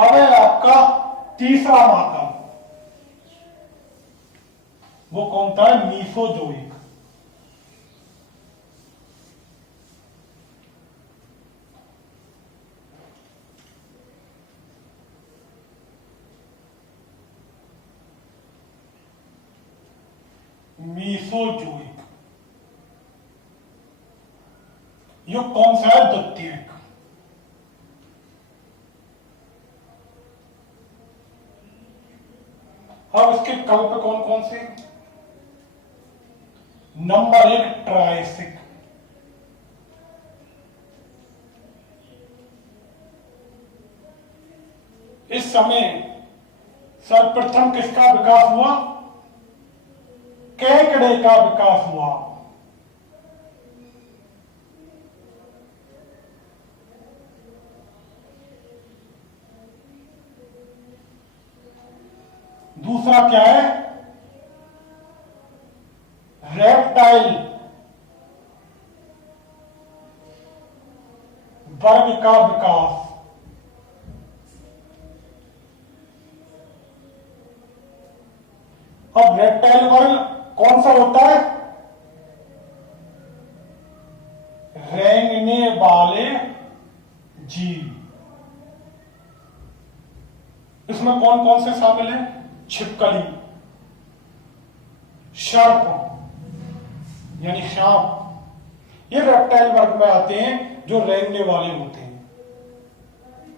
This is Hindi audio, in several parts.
अब है आपका तीसरा महाकल्प, वो कौन था? मीसोजोइक। मीसोजोइक युग कौन सा है? द्वितीयक। अब इसके कल्प कौन कौन से? नंबर 1 ट्राइसिक, इस समय सर्वप्रथम किसका विकास हुआ? केकड़े का विकास हुआ। दूसरा क्या है? रेप्टाइल वर्ग का विकास। अब रेप्टाइल वर्ग कौन सा होता है? रेंगने वाले जीव। इसमें कौन कौन से शामिल है? छिपकली, सर्प यानी सांप, ये रेप्टाइल वर्ग में आते हैं जो रेंगने वाले होते हैं।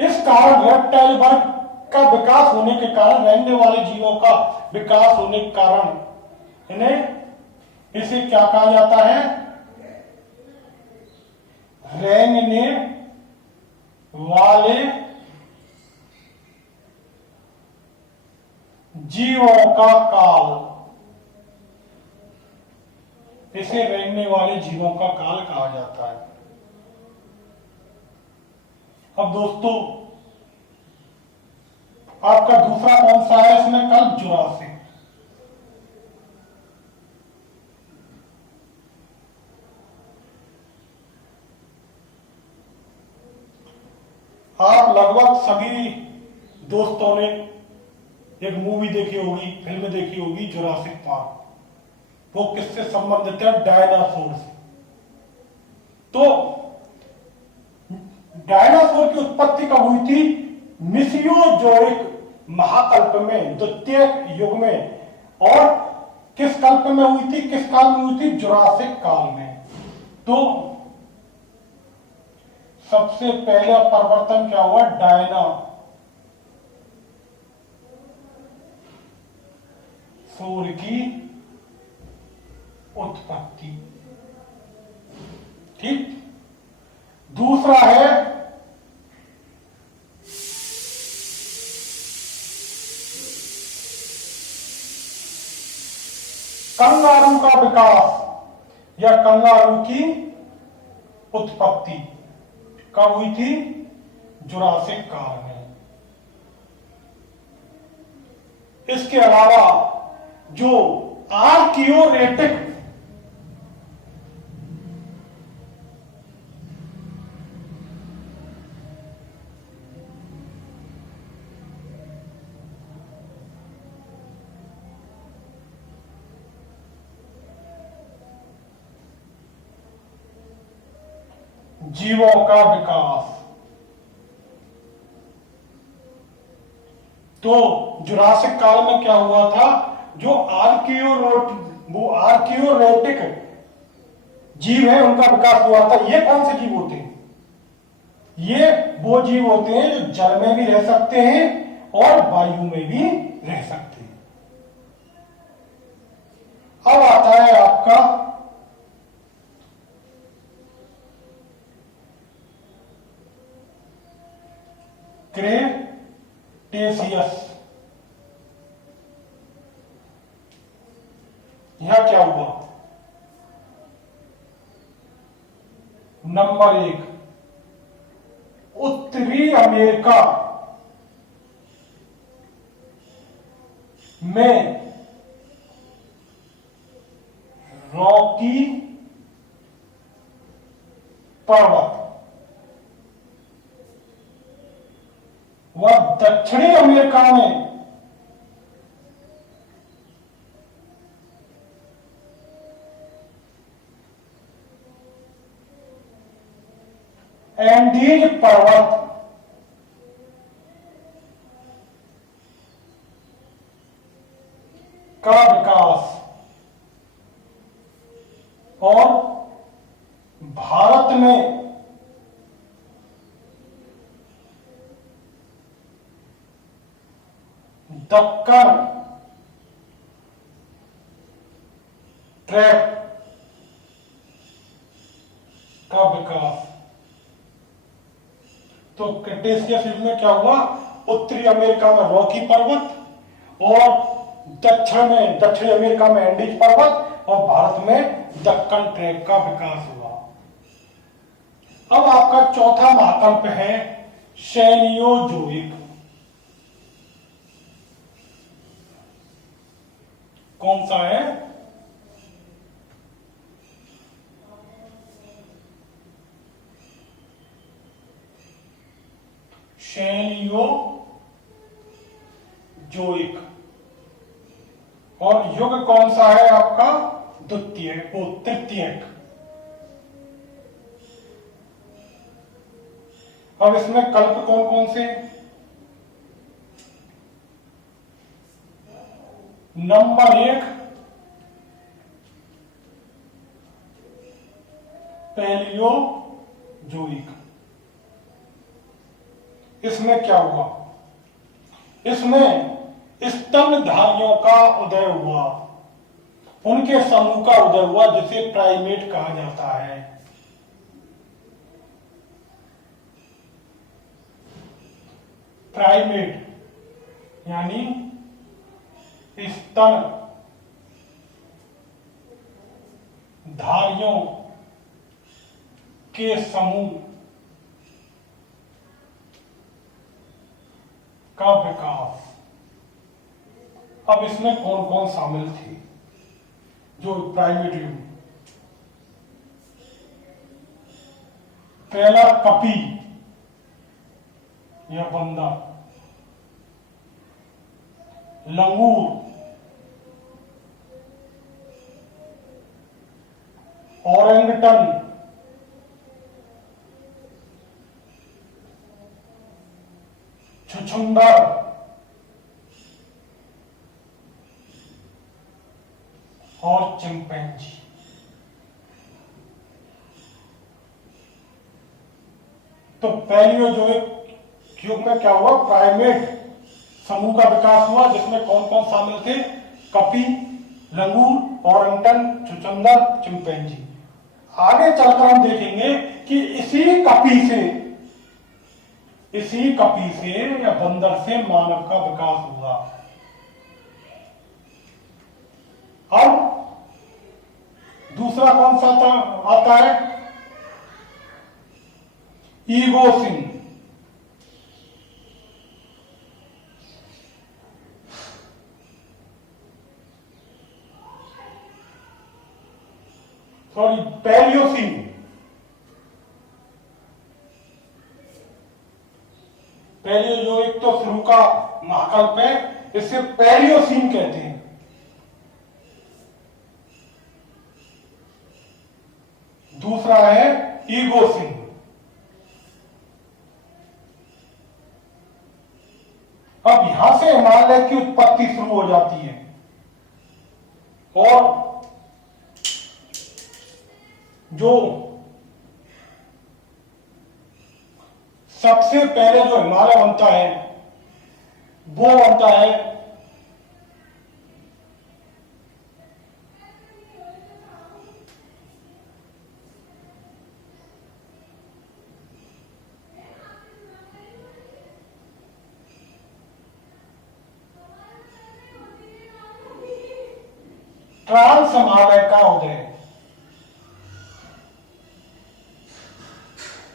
इस कारण रेप्टाइल वर्ग का विकास होने के कारण, रेंगने वाले जीवों का विकास होने के कारण इन्हें इसे क्या कहा जाता है? रेंगने वाले जीवों का काल, इसे रेंगने वाले जीवों का काल कहा जाता है। अब दोस्तों आपका दूसरा कौन सा है इसमें कल्प? जुरासिक। आप लगभग सभी दोस्तों ने एक मूवी देखी होगी, फिल्म देखी होगी, जुरासिक पार्क। वो किससे संबंधित है? डायनासोर से। तो डायनासोर की उत्पत्ति कब हुई थी? मीसोजोइक महाकल्प में, द्वितीय युग में। और किस कल्प में हुई थी? किस काल में हुई थी? जुरासिक काल में। तो सबसे पहला परिवर्तन क्या हुआ? डायनासोर की उत्पत्ति। ठीक। दूसरा है कंगारू का विकास या कंगारू की उत्पत्ति कब हुई थी? जुरासिक काल में। इसके अलावा जो आर्कियोरेटिक जीवों का विकास, तो जुरासिक काल में क्या हुआ था? जो आर्कियोरेटिक जीव है उनका विकास हुआ था। ये कौन से जीव होते हैं? ये वो जीव होते हैं जो जल में भी रह सकते हैं और वायु में भी रह सकते हैं। अब आता है आपका क्रेटेशियस। यहां क्या हुआ? नंबर 1 उत्तरी अमेरिका में रॉकी पर्वत वह दक्षिणी अमेरिका में एंडीज पर्वत का विकास और भारत में दक्कन ट्रैप का विकास। तो क्रिटेशियस युग में क्या हुआ? उत्तरी अमेरिका में रॉकी पर्वत और दक्षिण अमेरिका में एंडीज पर्वत और भारत में दक्कन ट्रैप का विकास हुआ। अब आपका चौथा महाकल्प है सेनियोजोइक। कौन सा है? सेनियोजोइक। और युग कौन सा है आपका? तृतीयक। अब इसमें कल्प कौन कौन से? Number 1 Palaeozoic. इसमें क्या हुआ? इसमें स्तनधारियों का उदय हुआ, उनके समूह का उदय हुआ जिसे प्राइमेट कहा जाता है। प्राइमेट यानी स्तन धारियों के समूह का विकास। अब इसमें कौन कौन शामिल थे जो प्राइमेट युग? पहला कपी या बंदर, लंगूर, ओरेंगटन, छुछुंदर और चिंपैंजी। तो पैलियोजोइक युग में क्या हुआ? प्राइमेट समूह का विकास हुआ जिसमें कौन कौन शामिल थे? कपी, लंगूर, ओरेंगटन, छुछुंदर, चिंपैंजी। आगे चलकर हम देखेंगे कि इसी कपी से या बंदर से मानव का विकास हुआ। अब दूसरा कौन सा आता है? ईगोसिन। सॉरी, पैलियोसिन। पैलियोजोइक तो शुरू का महाकल्प है, इसे पैलियोसिन कहते हैं। दूसरा है ईगोसिन। अब यहां से हिमालय की उत्पत्ति शुरू हो जाती है और जो सबसे पहले जो हिमालय बनता है वो बनता है ट्रांस हिमालय का उदय।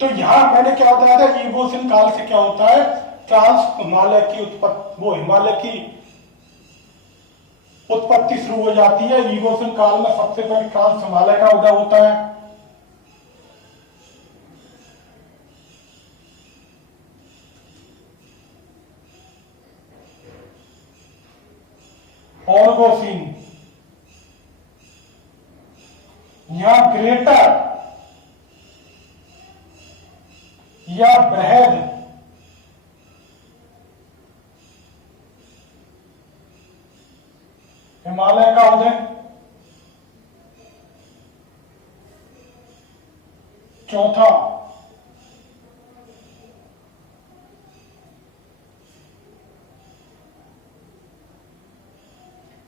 तो यहां मैंने क्या बताया था? ईगोसिन काल से क्या होता है? ट्रांस हिमालय की उत्पत्ति, वो हिमालय की उत्पत्ति शुरू हो जाती है। ईगोसिन काल में सबसे पहले ट्रांस हिमालय का उदय होता है। ऑर्गोसीन, या ग्रेटर या बृहद हिमालय का उदय। चौथा,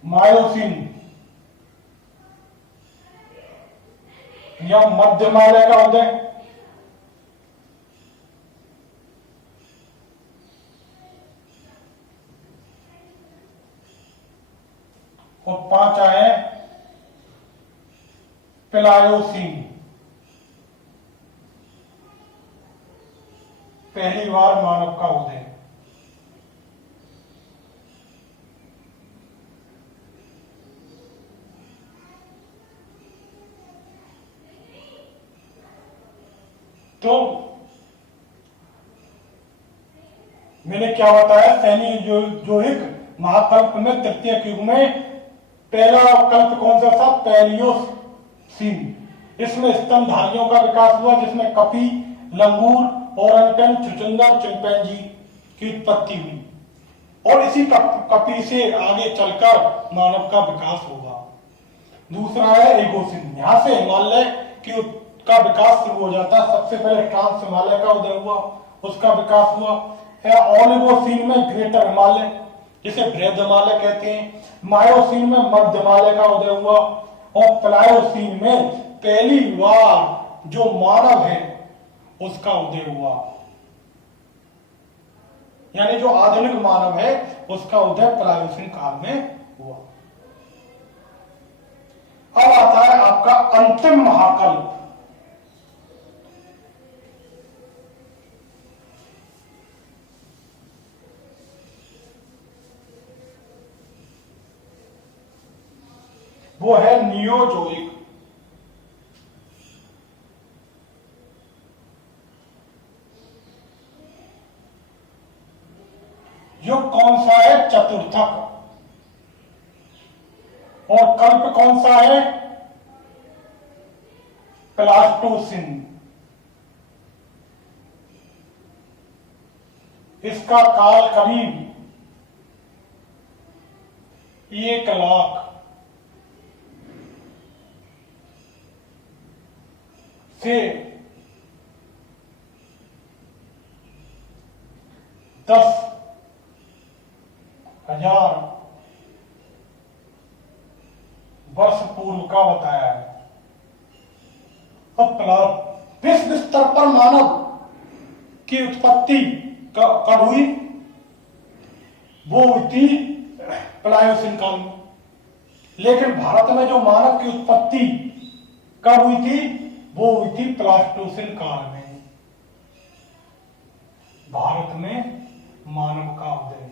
मायोसीन या मध्य हिमालय का उदय। और पांचवा है प्लायोसीन, पहली बार मानव का उदय। तो मैंने क्या बताया, सैनी जो एक महाकल्प में तृतीय युग में पहला कल्प कौन सा था, पैलियोसीन। इसमें स्तनधारियों का विकास हुआ, जिसमें कपी, लंगूर, ओरंगटन, चुचुंदर, चिंपैंजी की उत्पत्ति हुई, और इसी कपी से आगे चलकर मानव का विकास होगा। दूसरा है एगोसीन, यहां से हिमालय का विकास शुरू हो जाता है। सबसे पहले ट्रांस हिमालय का उदय हुआ, उसका विकास हुआ। ओलिगोसीन में ग्रेटर हिमालय, जिसे बृहद हिमालय कहते हैं। मायोसीन में मध्य हिमालय का उदय हुआ, और प्लायोसीन में पहली बार जो मानव है उसका उदय हुआ, यानी जो आधुनिक मानव है उसका उदय प्लायोसीन काल में हुआ। अब आता है आपका अंतिम महाकल्प, वो है नियोजोइक। युग कौन सा है, चतुर्थक। और कल्प कौन सा है, प्लास्टोसिन। इसका काल करीब 1,00,000 से 10,000 वर्ष पूर्व का बताया है। अब विश्व स्तर पर मानव की उत्पत्ति कब हुई, वो हुई थी प्लायोसिन काल में। लेकिन भारत में जो मानव की उत्पत्ति कब हुई थी, वो हुई थी प्लास्टोसिन काल में। भारत में मानव का उदय।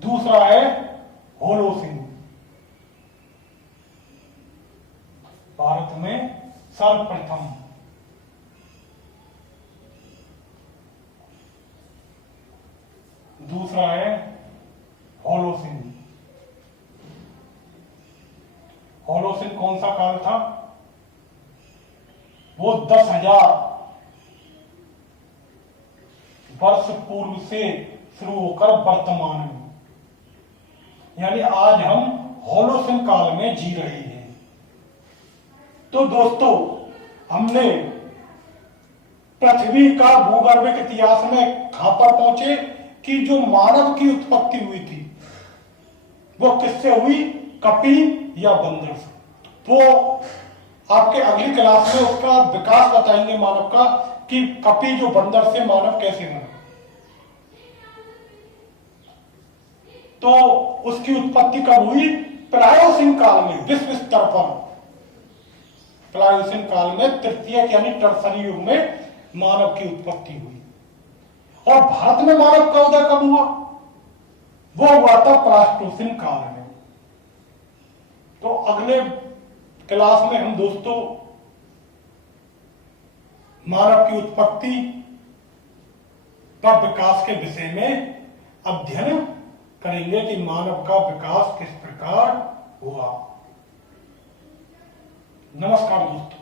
दूसरा है होलोसिन, भारत में सर्वप्रथम। दूसरा है होलोसिन। होलोसिन कौन सा काल था, वो 10,000 वर्ष पूर्व से शुरू होकर वर्तमान में, यानी आज हम होलोसिन काल में जी रहे हैं। तो दोस्तों, हमने पृथ्वी का भूगर्भिक इतिहास में कहां पर पहुंचे कि जो मानव की उत्पत्ति हुई थी वो किससे हुई, कपी या बंदर से। वो आपके अगली क्लास में उसका विकास बताएंगे मानव का, कि कपी जो बंदर से मानव कैसे बना। तो उसकी उत्पत्ति कब हुई, प्लायोसिन काल में। विश्व स्तर पर प्लायोसिन काल में तृतीयक यानी टर्सरी युग में मानव की उत्पत्ति हुई। और भारत में मानव का उदय कब हुआ, वो हुआ था प्लास्टोसिन काल में। तो अगले क्लास में हम दोस्तों मानव की उत्पत्ति व विकास के विषय में अध्ययन करेंगे कि मानव का विकास किस प्रकार हुआ। नमस्कार दोस्तों।